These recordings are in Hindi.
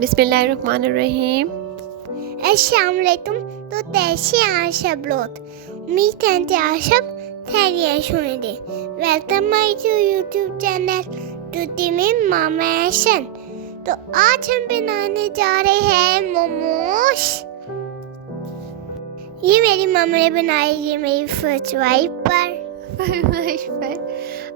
बिस्मिल्लाहिर्रहमानिर्रहीम। अस्सलाम वालेकुम। तो कैसे हैं आप सब लोग? उम्मीद करते हैं आप सब खैरियत होंगे। Welcome my to YouTube channel टूटी में मामा ऐशन। तो आज हम बनाने जा रहे हैं मोमोज। ये मेरी मम्मी ने बनाई, ये मेरी फर्स्ट वाइफ पर।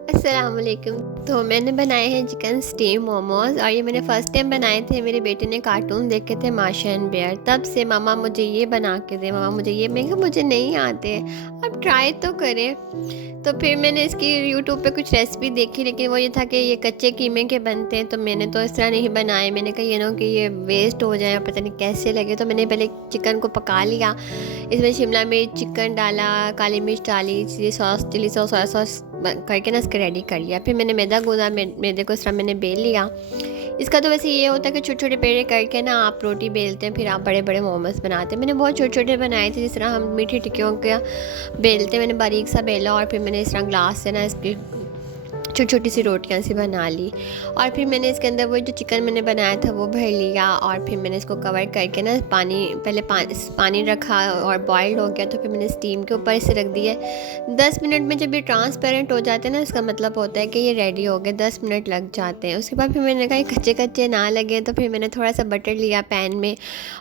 अस्सलाम वालेकुम। तो मैंने बनाए हैं चिकन स्टीम मोमोज और ये मैंने फ़र्स्ट टाइम बनाए थे। मेरे बेटे ने कार्टून देखे थे माशा एंड बेयर, तब से मामा मुझे ये बना के दे, मामा मुझे ये। मैं कहा मुझे नहीं आते, अब ट्राई तो करें। तो फिर मैंने इसकी यूट्यूब पे कुछ रेसिपी देखी, लेकिन वो ये था कि ये कच्चे कीमे के बनते हैं, तो मैंने तो इस तरह नहीं बनाए। मैंने कहा ये ना कि ये वेस्ट हो जाए, पता नहीं कैसे लगे। तो मैंने पहले चिकन को पका लिया, इसमें शिमला मिर्च, चिकन डाला, काली मिर्च डाली, चिली सॉस, सोया सॉस करके ना इसके रेडी कर लिया। फिर मैंने मैदा गूंदा, मैदे को इस तरह मैंने बेल लिया। इसका तो वैसे ये होता है कि छोटे छोटे पेड़े करके ना आप रोटी बेलते हैं, फिर आप बड़े बड़े मोमोज बनाते हैं। मैंने बहुत छोटे छोटे बनाए थे, जिस तरह हम मीठी टिक्कियों का बेलते हैं, मैंने बारीक सा बेला और फिर मैंने इस तरह ग्लास से ना इसकी छोटी छोटी सी रोटियां सी बना ली। और फिर मैंने इसके अंदर वो जो चिकन मैंने बनाया था वो भर लिया और फिर मैंने इसको कवर करके ना पानी रखा और बॉइल्ड हो गया, तो फिर मैंने स्टीम के ऊपर इसे रख दिया। 10 मिनट में जब ये ट्रांसपेरेंट हो जाते हैं ना, इसका मतलब होता है कि ये रेडी हो गए। 10 मिनट लग जाते हैं। उसके बाद फिर मैंने कहा ये कच्चे कच्चे ना लगे, तो फिर मैंने थोड़ा सा बटर लिया पैन में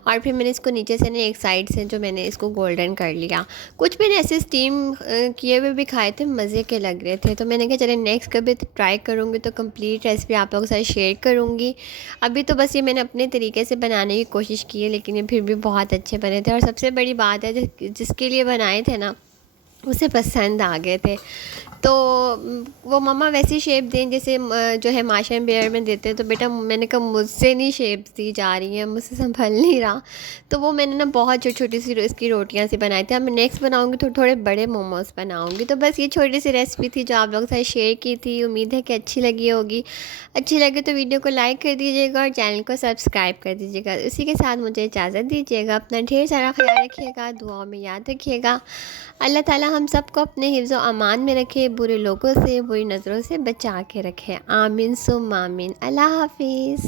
और फिर मैंने इसको नीचे से ना एक साइड से जो मैंने इसको गोल्डन कर लिया। कुछ मैंने ऐसे स्टीम किए हुए भी खाए थे, मज़े के लग रहे थे। तो मैंने कहा चले नेक्स्ट कभी ट्राई करूँगी तो कंप्लीट रेसिपी आप लोगों के साथ शेयर करूँगी। अभी तो बस ये मैंने अपने तरीके से बनाने की कोशिश की है, लेकिन ये फिर भी बहुत अच्छे बने थे। और सबसे बड़ी बात है जिसके लिए बनाए थे ना, उसे पसंद आ गए थे। तो वो मम्मा वैसी शेप दें जैसे जो है माशा एंड बेयर में देते हैं। तो बेटा मैंने कहा मुझसे नहीं शेप दी जा रही है, मुझसे संभल नहीं रहा। तो वो मैंने ना बहुत छोटी छोटी सी इसकी रोटियां सी बनाई थी। अब मैं नेक्स्ट बनाऊंगी तो थोड़े बड़े मोमोज बनाऊंगी। तो बस ये छोटी सी रेसिपी थी जो आप लोगों के साथ शेयर की थी। उम्मीद है कि अच्छी लगी होगी। अच्छी लगे तो वीडियो को लाइक कर दीजिएगा और चैनल को सब्सक्राइब कर दीजिएगा। इसी के साथ मुझे इजाज़त दीजिएगा। अपना ढेर सारा ख्याल रखिएगा, दुआओं में याद रखिएगा। अल्लाह ताला हम सबको अपने हिफ्ज़ व अमान में रखे, बुरे लोगों से, बुरी नज़रों से बचा के रखे। आमीन सुम्मा आमीन। अल्लाह हाफिज़।